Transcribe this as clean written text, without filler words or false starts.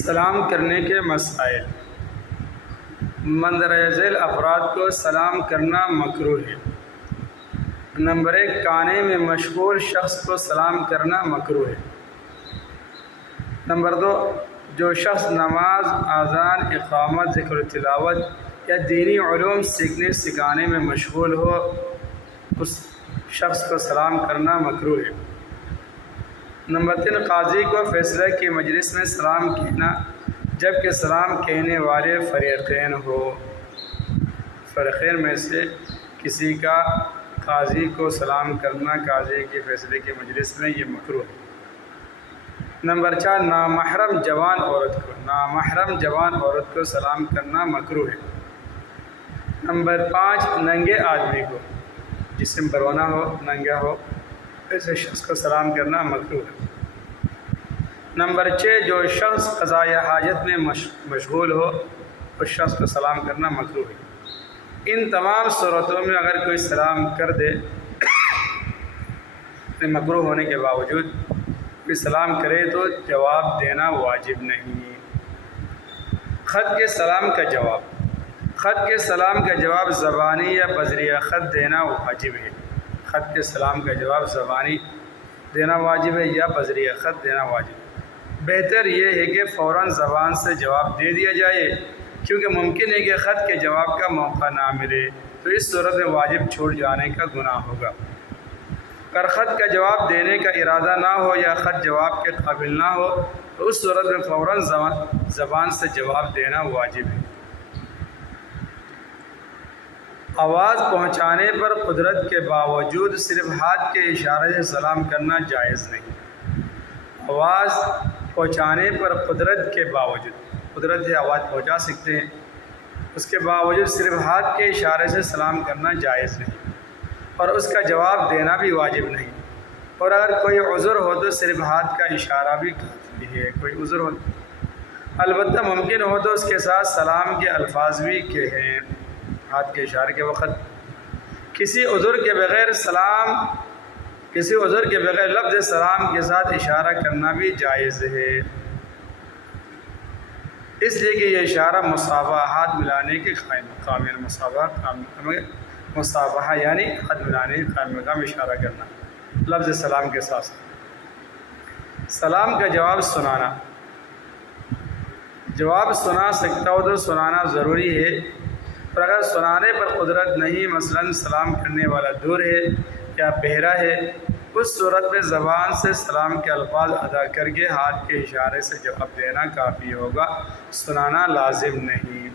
سلام کرنے کے مسائل۔ مندرجہ ذیل افراد کو سلام کرنا مکروہ ہے۔ نمبر 1، کانے میں مشغول شخص کو سلام کرنا مکروہ ہے۔ نمبر 2، جو شخص نماز، اذان، اقامت، ذکر و تلاوت یا دینی علوم سکھانے میں مشغول ہو، اس شخص کو سلام کرنا مکروہ ہے۔ نمبر 3، قاضی کو فیصلہ کی مجلس میں سلام کہنا جبکہ سلام کہنے والے فریقین ہو۔ فرقین میں سے کسی کا قاضی کو سلام کرنا قاضی کے فیصلے کی مجلس میں یہ مکروہ ہے۔ نمبر 4، نامحرم جوان عورت کو سلام کرنا مکروہ ہے۔ نمبر 5، ننگے آدمی کو، جسم برہنہ ہو، ننگا ہو، ایسے شخص کو سلام کرنا مکروہ ہے۔ نمبر 6، جو شخص قضاء حاجت میں مشغول ہو، اس شخص کو سلام کرنا مکروہ ہے۔ ان تمام صورتوں میں اگر کوئی سلام کر دے، مکروہ ہونے کے باوجود کوئی سلام کرے تو جواب دینا واجب نہیں۔ خط کے سلام کا جواب زبانی یا بذریعہ خط دینا واجب ہے۔ خط کے سلام کا جواب زبانی دینا واجب ہے یا بذریعہ خط دینا واجب ہے۔ بہتر یہ ہے کہ فوراً زبان سے جواب دے دیا جائے، کیونکہ ممکن ہے کہ خط کے جواب کا موقع نہ ملے، تو اس صورت میں واجب چھوٹ جانے کا گناہ ہوگا۔ اگر خط کا جواب دینے کا ارادہ نہ ہو یا خط جواب کے قابل نہ ہو تو اس صورت میں فوراً زبان سے جواب دینا واجب ہے۔ آواز پہنچانے پر قدرت کے باوجود صرف ہاتھ کے اشارے سے سلام کرنا جائز نہیں۔ آواز پہنچانے پر قدرت کے باوجود، قدرت سے آواز پہنچا سکتے ہیں، اس کے باوجود صرف ہاتھ کے اشارے سے سلام کرنا جائز نہیں، اور اس کا جواب دینا بھی واجب نہیں۔ اور اگر کوئی عذر ہو تو صرف ہاتھ کا اشارہ بھی کافی ہے۔ کوئی عذر ہو، البتہ ممکن ہو تو اس کے ساتھ سلام کے الفاظ بھی کہیں۔ ہاتھ کے اشارے کے وقت کسی عذر کے بغیر لفظ سلام کے ساتھ اشارہ کرنا بھی جائز ہے، اس لیے کہ یہ اشارہ مصافحہ، ہاتھ ملانے کے قائم مقام، مصافحہ یعنی ہاتھ ملانے کے قائم مقام اشارہ کرنا لفظ سلام کے ساتھ۔ سلام کا جواب سنا سکتا ہو تو سنانا ضروری ہے، اور اگر سنانے پر قدرت نہیں، مثلاً سلام کرنے والا دور ہے یا بہرا ہے، اس صورت میں زبان سے سلام کے الفاظ ادا کر کے ہاتھ کے اشارے سے جواب دینا کافی ہوگا، سنانا لازم نہیں۔